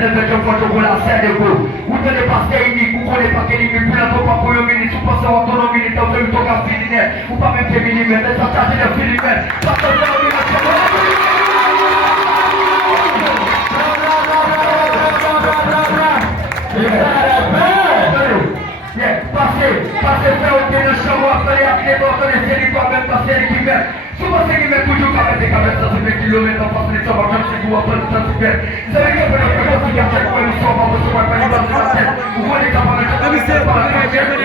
c'est de faire votre rôle à faire de vous. Vous tenez pas ce qu'il vous connaissez pas qu'il est plus là pour pas pour le ministre, vous pensez en autonomie, vous avez eu ton gars féminin, ou pas même féminin, mais ça charge de féminin. Parce que passez, faire au pied de chambre, après appeler votre série, toi-même, ta série qui met. Souvent, c'est qui met toujours quand même des caméras, ça se fait kilomètres en face de ça, comme c'est vous, après ça se fait. Vous savez qu'il y a pas de présentation qui a chaque fois, nous sommes en recevoir pas les bases de la tête. Vous voyez comment on est capable de faire par la tête.